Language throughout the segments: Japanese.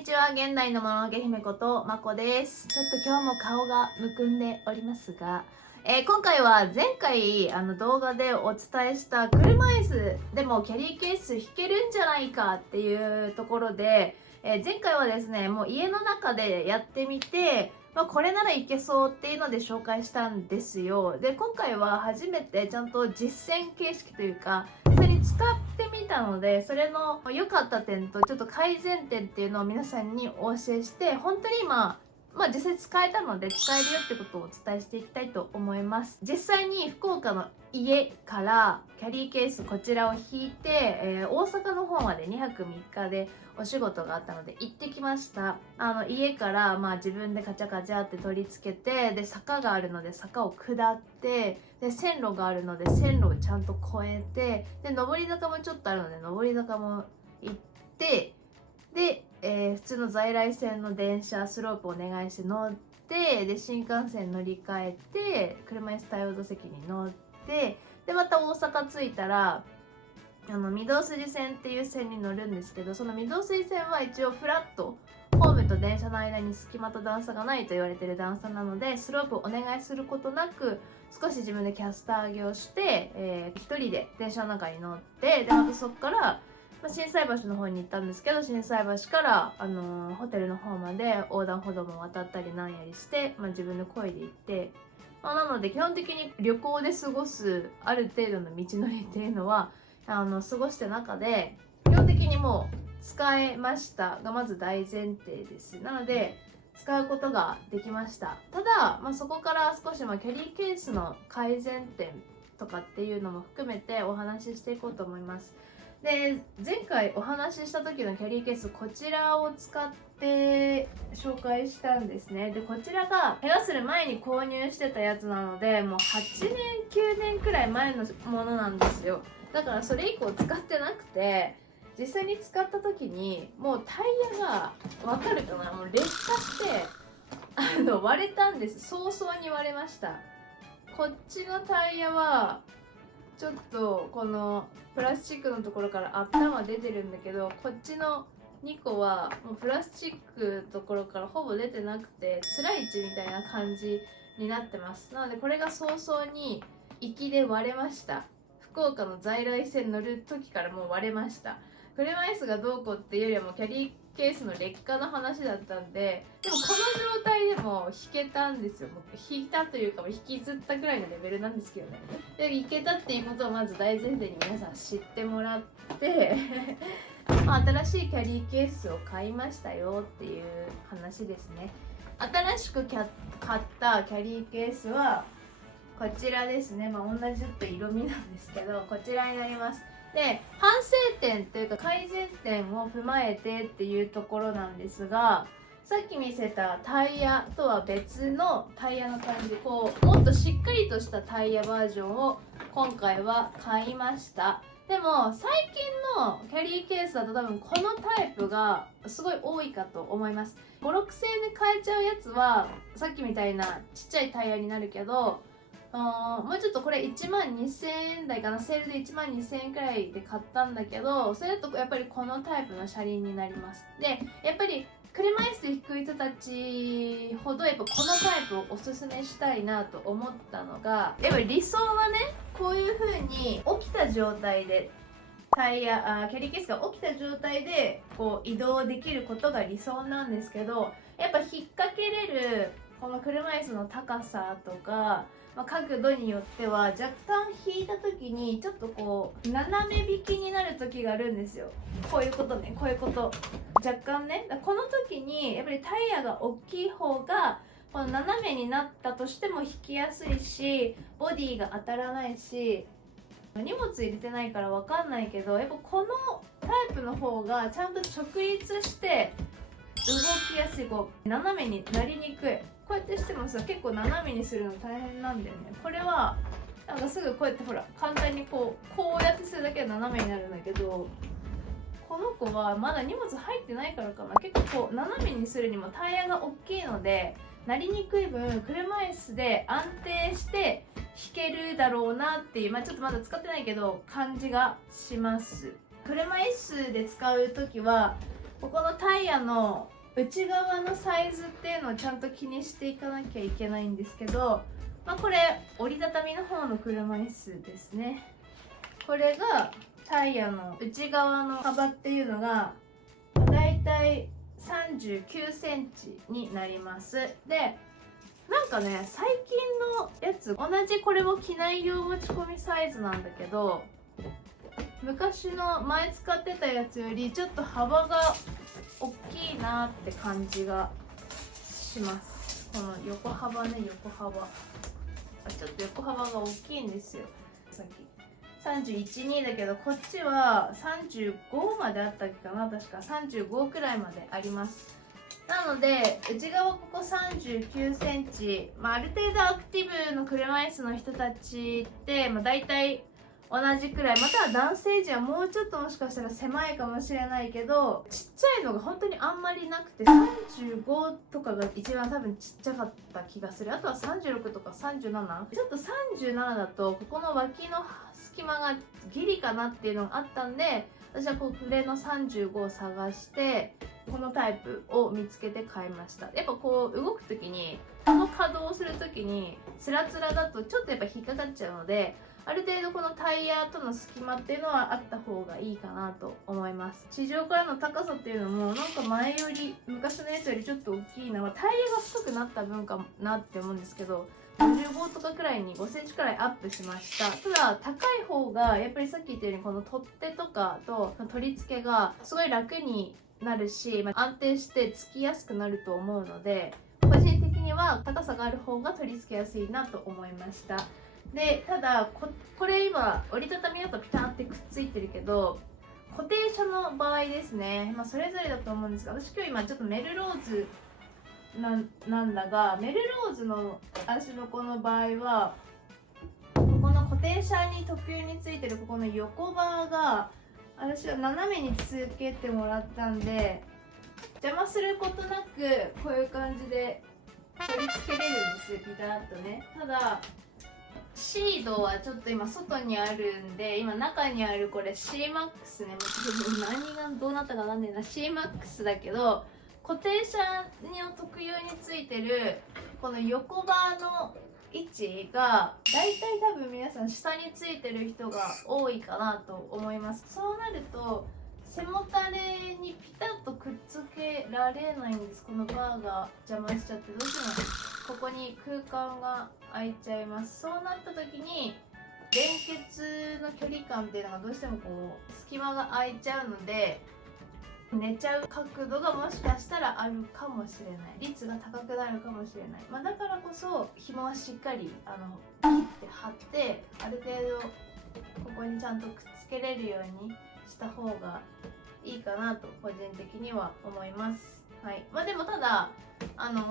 にちは、現代のもののけ姫ことまこです。ちょっと今日も顔がむくんでおりますが、今回は前回動画でお伝えした車椅子でもキャリーケース引けるんじゃないかっていうところで、前回はですね、もう家の中でやってみて、これならいけそうっていうので紹介したんですよ。で、今回は初めてちゃんと実践形式というか、実際に使ってみたので、それの良かった点とちょっと改善点っていうのを皆さんにお教えして、本当に今、実際使えたので使えるよってことをお伝えしていきたいと思います。実際に福岡の家からキャリーケースこちらを引いて、大阪の方まで2泊3日でお仕事があったので行ってきました。家から自分でカチャカチャって取り付けて、で坂があるので坂を下って、で線路があるので線路をちゃんと越えて、で上り坂もちょっとあるので上り坂も行って、で、普通の在来線の電車スロープお願いして乗って、で新幹線乗り換えて車椅子対応座席に乗って、でまた大阪着いたら御堂筋線っていう線に乗るんですけど、その御堂筋線は一応フラット、ホームと電車の間に隙間と段差がないと言われている段差なので、スロープをお願いすることなく少し自分でキャスター上げをして、一人で電車の中に乗って、でまたそこから心斎橋の方に行ったんですけど、心斎橋から、ホテルの方まで横断歩道も渡ったりなんやりして、自分で漕いで行って、なので基本的に旅行で過ごすある程度の道のりっていうのは過ごした中で基本的にもう使えましたがまず大前提です。なので使うことができました。ただ、そこから少しキャリーケースの改善点とかっていうのも含めてお話ししていこうと思います。で、前回お話しした時のキャリーケース、こちらを使って紹介したんですね。で、こちらが怪我する前に購入してたやつなので、もう8年9年くらい前のものなんですよ。だからそれ以降使ってなくて、実際に使った時にもうタイヤがわかるかな、もう劣化して割れたんです。早々に割れました。こっちのタイヤはちょっとこのプラスチックのところから頭は出てるんだけど、こっちの2個はもうプラスチックのところからほぼ出てなくて、辛い位置みたいな感じになってます。なのでこれが早々に行きで割れました。福岡の在来線乗る時からもう割れました。車椅子がどうこうっていうよりはもうキャリーケースの劣化の話だったんで、でもこの状態でも弾けたんですよ。もう弾いたというか引きずったくらいのレベルなんですけどね。で、いけたっていうことをまず大前提に皆さん知ってもらって新しいキャリーケースを買いましたよっていう話ですね。新しく買ったキャリーケースはこちらですね。同じちょっと色味なんですけど、こちらになります。で、反省点というか改善点を踏まえてっていうところなんですが、さっき見せたタイヤとは別のタイヤの感じ、もっとしっかりとしたタイヤバージョンを今回は買いました。でも最近のキャリーケースだと多分このタイプがすごい多いかと思います。5、6千円で買えちゃうやつはさっきみたいなちっちゃいタイヤになるけど、もうちょっとこれ1万2000円台かな、セールで1万2000円くらいで買ったんだけど、それだとやっぱりこのタイプの車輪になります。で、やっぱり車椅子で引く人たちほどやっぱこのタイプをおすすめしたいなと思ったのが、やっぱり理想はね、こういう風に起きた状態でキャリーケースが起きた状態で移動できることが理想なんですけど、やっぱ引っ掛けれるこの車椅子の高さとか、角度によっては若干引いた時にちょっと斜め引きになる時があるんですよ。こういうことね、こういうこと若干ね。この時にやっぱりタイヤが大きい方がこの斜めになったとしても引きやすいし、ボディが当たらないし、荷物入れてないから分かんないけど、やっぱこのタイプの方がちゃんと直立して動きやすい、斜めになりにくい。こうやってしてもさ、結構斜めにするの大変なんだよね。これはなんかすぐこうやってほら簡単にこうやってするだけで斜めになるんだけど、この子はまだ荷物入ってないからかな、結構斜めにするにもタイヤが大きいのでなりにくい分、車椅子で安定して弾けるだろうなっていう、ちょっとまだ使ってないけど感じがします。車椅子で使う時はここのタイヤの内側のサイズっていうのをちゃんと気にしていかなきゃいけないんですけど、これ折りたたみの方の車椅子ですね。これがタイヤの内側の幅っていうのがだいたい39センチになります。でなんかね、最近のやつ同じこれも機内用持ち込みサイズなんだけど、昔の前使ってたやつよりちょっと幅が大きいなって感じがします。この横幅ね、横幅ちょっと横幅が大きいんですよ。さっき31.2だけど、こっちは35まであったっけかな、確か35くらいまであります。なので内側ここ39センチ、ある程度アクティブの車椅子の人たちって、だいたい同じくらい、または男性陣はもうちょっともしかしたら狭いかもしれないけど、ちっちゃいのが本当にあんまりなくて、35とかが一番多分ちっちゃかった気がする。あとは36とか37、ちょっと37だとここの脇の隙間がギリかなっていうのがあったんで、私はこれの35を探してこのタイプを見つけて買いました。やっぱこう動く時に、この稼働をする時にツラツラだとちょっとやっぱ引っかかっちゃうので、ある程度このタイヤとの隙間っていうのはあった方がいいかなと思います。地上からの高さっていうのもなんか前より、昔のやつよりちょっと大きいのはタイヤが太くなった分かなって思うんですけど、55とかくらいに5センチくらいアップしました。ただ高い方がやっぱりさっき言ったようにこの取っ手とかと取り付けがすごい楽になるし、安定してつきやすくなると思うので、個人的には高さがある方が取り付けやすいなと思いました。でただこれ今折りたたみだとピタンってくっついてるけど、固定車の場合ですね、それぞれだと思うんですが、私今日今ちょっとメルローズなんだが、メルローズの足のこの場合はここの固定車に特有についてるここの横バーが私は斜めにつけてもらったんで、邪魔することなくこういう感じで取り付けれるんですよ、ピタッとね。ただシードはちょっと今外にあるんで、今中にあるこれ C マックスね、もう何がどうなったかわかんないな、 C マックスだけど、固定車の特有についてるこの横バーの位置がだいたい多分皆さん下についてる人が多いかなと思います。そうなると背もたれにピタッとくっつけられないんです。このバーが邪魔しちゃって、どうしてもここに空間が空いちゃいます。そうなった時に連結の距離感っていうのがどうしてもこう隙間が空いちゃうので、寝ちゃう角度がもしかしたらあるかもしれない、率が高くなるかもしれない。だからこそ紐はしっかりピッて貼って、ある程度ここにちゃんとくっつけれるようにした方がいいかなと個人的には思います。はい。でもただ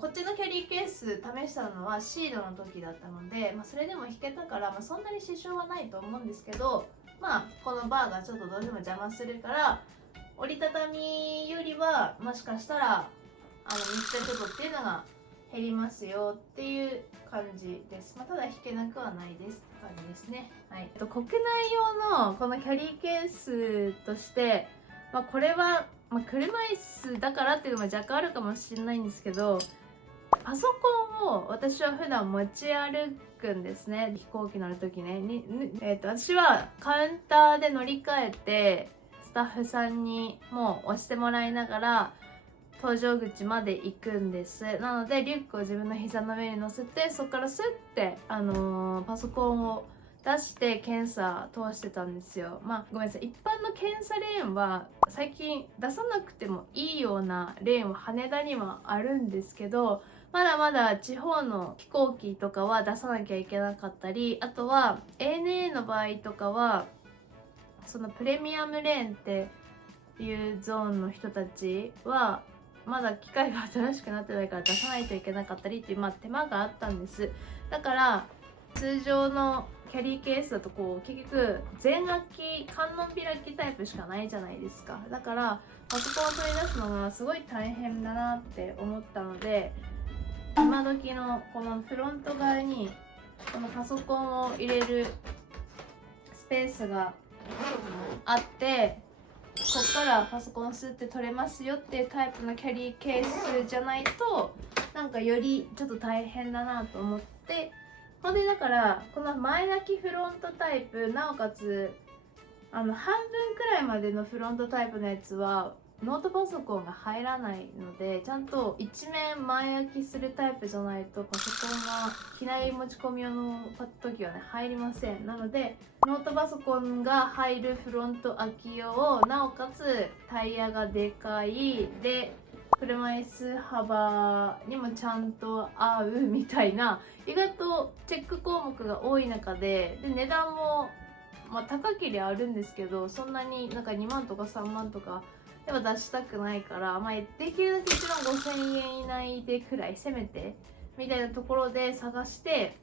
こっちのキャリーケース試したのはシードの時だったので、それでも弾けたから、そんなに支障はないと思うんですけど、このバーがちょっとどうしても邪魔するから、折りたたみよりはもしかしたら密着度っていうのが減りますよっていう感じです。ただ弾けなくはないですって感じですね。はい。国内用のこのキャリーケースとして、これは、車椅子だからっていうのも若干あるかもしれないんですけど、パソコンを私は普段持ち歩くんですね。飛行機乗る時ね私はカウンターで乗り換えてスタッフさんにもう押してもらいながら搭乗口まで行くんです。なのでリュックを自分の膝の上に乗せて、そこからスッて、パソコンを出して検査通してたんですよ。ごめんなさい、一般の検査レーンは最近出さなくてもいいようなレーンは羽田にはあるんですけど、まだまだ地方の飛行機とかは出さなきゃいけなかったり、あとは ANA の場合とかはそのプレミアムレーンっていうゾーンの人たちはまだ機械が新しくなってないから出さないといけなかったりっていう手間があったんです。だから通常のキャリーケースだと結局全開き観音開きタイプしかないじゃないですか。だからパソコンを取り出すのがすごい大変だなって思ったので、今時のこのフロント側にこのパソコンを入れるスペースがあって、っからパソコンスって取れますよっていうタイプのキャリーケースじゃないとなんかよりちょっと大変だなと思って、ほんでだからこの前開きフロントタイプ、なおかつ半分くらいまでのフロントタイプのやつはノートパソコンが入らないので、ちゃんと一面前開きするタイプじゃないとパソコンが機内持ち込み用の時はね入りません。なのでノートパソコンが入るフロント開き用、なおかつタイヤがでかいで車椅子幅にもちゃんと合うみたいな、意外とチェック項目が多い中で、値段も高ければあるんですけど、そんなになんか2万とか3万とかやっぱ出したくないから、できるだけ1万5000円以内でくらいせめてみたいなところで探して、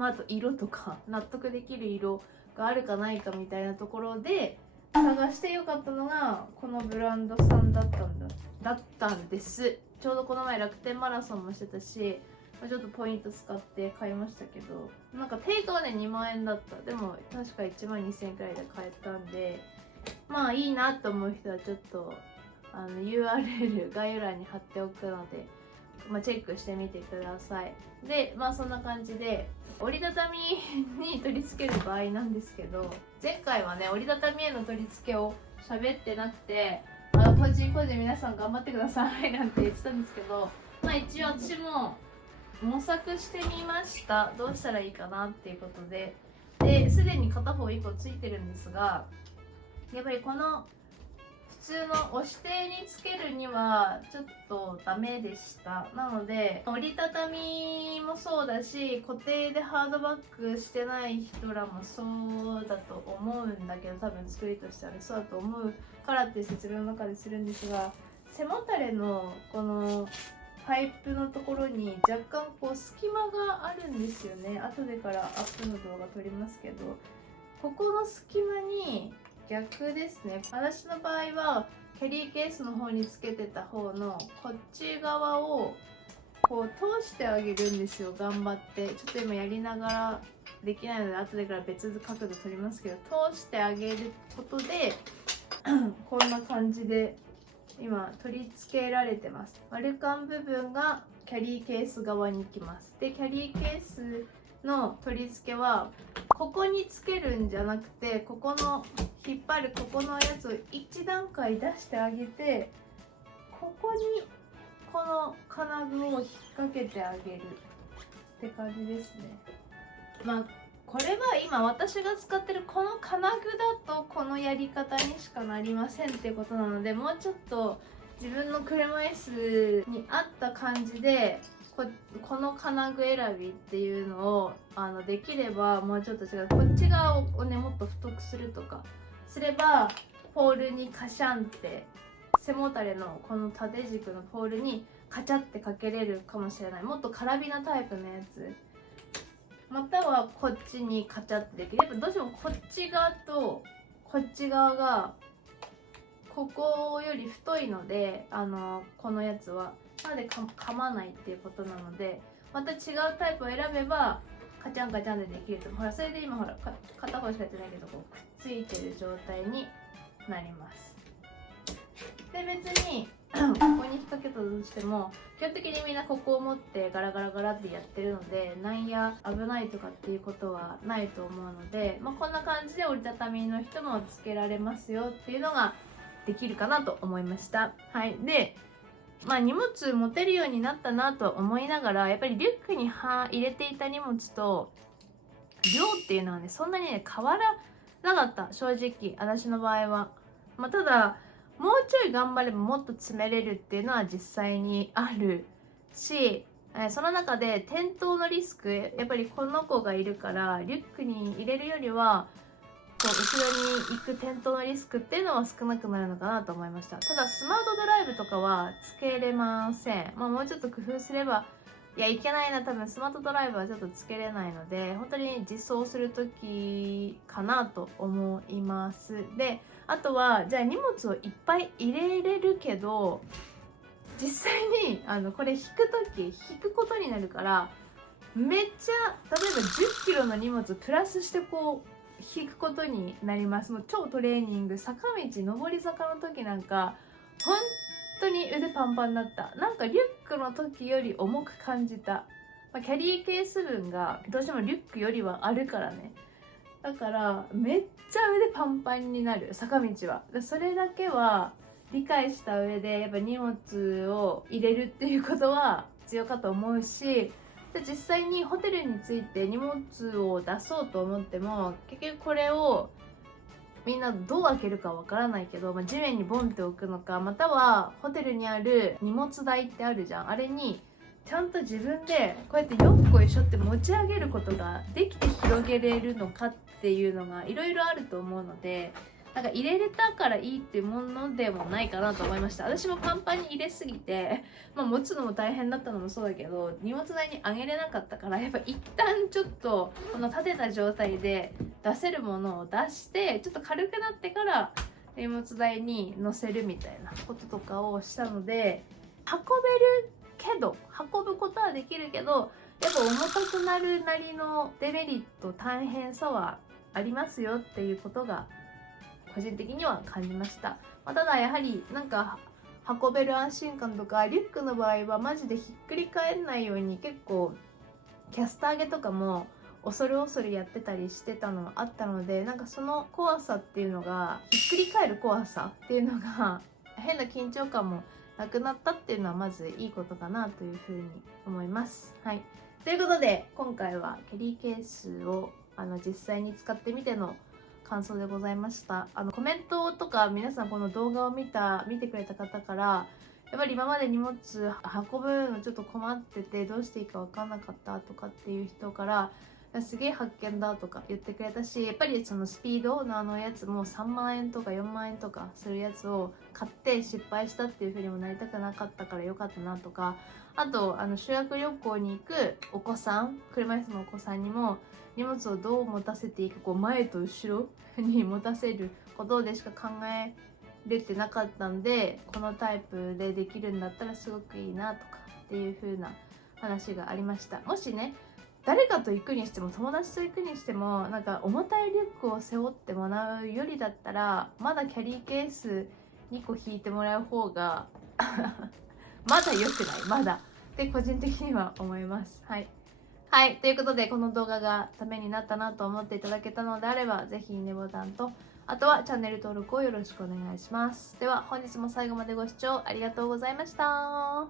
あと色とか納得できる色があるかないかみたいなところで探してよかったのがこのブランドさんだったんです。ちょうどこの前楽天マラソンもしてたし、ちょっとポイント使って買いましたけど、なんか定価はね2万円だった。でも確か1万2000円くらいで買えたんで、いいなと思う人はちょっとURL 概要欄に貼っておくので、チェックしてみてください。でそんな感じで折りたたみに取り付ける場合なんですけど、前回はね折りたたみへの取り付けを喋ってなくて、個人個人皆さん頑張ってくださいなんて言ってたんですけど、一応私も模索してみました。どうしたらいいかなっていうことで、すでに片方1個ついてるんですが、やっぱりこの普通の押し手につけるにはちょっとダメでした。なので折りたたみもそうだし、固定でハードバッグしてない人らもそうだと思うんだけど、多分作りとしてはねそうだと思うからっていう説明の中でするんですが、背もたれのこのパイプのところに若干隙間があるんですよね。後でからアップの動画撮りますけど、ここの隙間に逆ですね。私の場合はキャリーケースの方につけてた方のこっち側を通してあげるんですよ、頑張って。ちょっと今やりながらできないので後でから別の角度撮りますけど、通してあげることでこんな感じで今取り付けられてます。丸カン部分がキャリーケース側に行きます。でキャリーケースの取り付けはここにつけるんじゃなくて、ここの引っ張るここのやつを1段階出してあげて、ここにこの金具を引っ掛けてあげるって感じですね。これは今私が使ってるこの金具だとこのやり方にしかなりませんってことなので、もうちょっと自分の車椅子に合った感じでこの金具選びっていうのをできればもうちょっと違う、こっち側をねもっと太くするとかすればポールにカシャンって背もたれのこの縦軸のポールにカチャってかけれるかもしれない。もっとカラビナタイプのやつ、またはこっちにカチャってできる。やっぱどうしてもこっち側とこっち側がここより太いのでこのやつはなので噛まないっていうことなので、また違うタイプを選べばカチャンカチャンでできると。ほらそれで今片方しかやってないけどくっついてる状態になります。で別にここに引っ掛けたとしても基本的にみんなここを持ってガラガラガラってやってるので、なんや危ないとかっていうことはないと思うので、こんな感じで折りたたみの人もつけられますよっていうのができるかなと思いました。はい。で荷物持てるようになったなと思いながら、やっぱりリュックに入れていた荷物と量っていうのはねそんなにね変わらなかった、正直私の場合は。ただもうちょい頑張ればもっと詰めれるっていうのは実際にあるし、その中で転倒のリスク、やっぱりこの子がいるからリュックに入れるよりは後ろに行く転倒のリスクっていうのは少なくなるのかなと思いました。ただスマートドライブとかはつけれません。もうちょっと工夫すればいけないな。多分スマートドライブはちょっとつけれないので、本当に実装する時かなと思います。であとはじゃあ荷物をいっぱい入れれるけど、実際にこれ引くことになるから、めっちゃ例えば10キロの荷物プラスして引くことになります。もう超トレーニング、坂道上り坂の時なんか本当に腕パンパンだった。なんかリュックの時より重く感じた。キャリーケース分がどうしてもリュックよりはあるからね。だからめっちゃ腕パンパンになる、坂道は。それだけは理解した上で、やっぱ荷物を入れるっていうことは必要かと思うし、で実際にホテルに着いて荷物を出そうと思っても、結局これをみんなどう開けるかわからないけど、地面にボンって置くのか、またはホテルにある荷物台ってあるじゃん、あれにちゃんと自分でこうやってよっこいしょって持ち上げることができて広げれるのかっていうのがいろいろあると思うので、なんか入れれたからいいっていうものでもないかなと思いました。私もパンパンに入れすぎて、持つのも大変だったのもそうだけど、荷物台に上げれなかったから、やっぱ一旦ちょっとこの立てた状態で出せるものを出して、ちょっと軽くなってから荷物台に乗せるみたいなこととかをしたので、運べるけど、運ぶことはできるけど、やっぱ重たくなるなりのデメリット、大変さはありますよっていうことが個人的には感じました。ただやはりなんか運べる安心感とか、リュックの場合はマジでひっくり返んないように結構キャスター上げとかも恐る恐るやってたりしてたのがあったので、なんかその怖さっていうのが、ひっくり返る怖さっていうのが変な緊張感もなくなったっていうのはまずいいことかなというふうに思います。はい。ということで今回はキャリーケースを実際に使ってみての感想でございました。コメントとか皆さんこの動画を見てくれた方から、やっぱり今まで荷物運ぶのちょっと困っててどうしていいか分かんなかったとかっていう人から、すげえ発見だとか言ってくれたし、やっぱりそのスピードのやつも3万円とか4万円とかするやつを買って失敗したっていう風にもなりたくなかったからよかったなとか、あと修学旅行に行くお子さん、車椅子のお子さんにも荷物をどう持たせていく、こう前と後ろに持たせることでしか考えれてなかったんで、このタイプでできるんだったらすごくいいなとかっていう風な話がありました。もしね、誰かと行くにしても友達と行くにしても、なんか重たいリュックを背負ってもらうよりだったら、まだキャリーケース2個引いてもらう方がまだ良くない、まだって個人的には思います。はい、ということでこの動画がためになったなと思っていただけたのであれば、ぜひいいねボタンと、あとはチャンネル登録をよろしくお願いします。では本日も最後までご視聴ありがとうございました。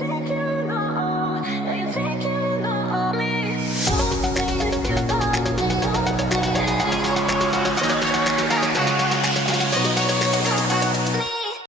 Take you